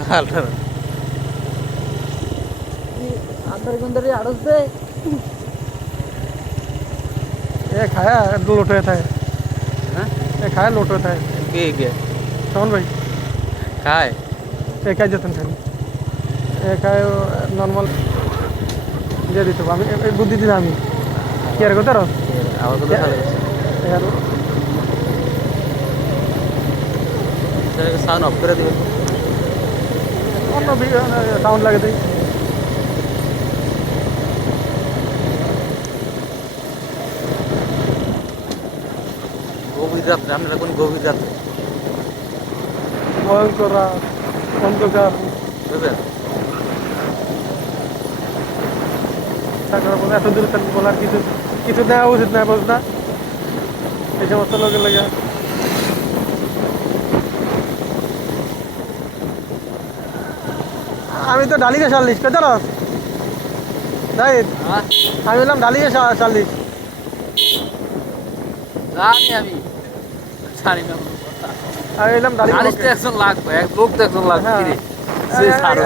আল্লাহ अंदर के अंदर आड़स दे ये खाया लोट होता है हाँ ये खाया लोट होता है के कौन भाई खाए ये क्या जतन खाली ये खाए नॉर्मल দিয়ে দিতে আমি এই বুদ্ধি দিলাম আমি কি আর কথা আমার কথা ভালো यार সাউন্ড অফ করে দিবেন অন্য সাউন্ড লাগে দেই গভীর রাত্রে আমরা কোন গভীর রাত্রে ভয়ঙ্কর অন্ধকার বুঝলেন থাকার পর এত দূর থাকতে বলার কিছু কিছু দেওয়া উচিত না বুঝ না এই সমস্ত লোকের লাগে আমি তো ডালিকে 40 কত রস তাই আমি বললাম ডালিকে 40 জানি জানি না আমি বললাম ডালিকে একজন লাগবে এক লোক তো একজন লাগবে হ্যাঁ। সে সারো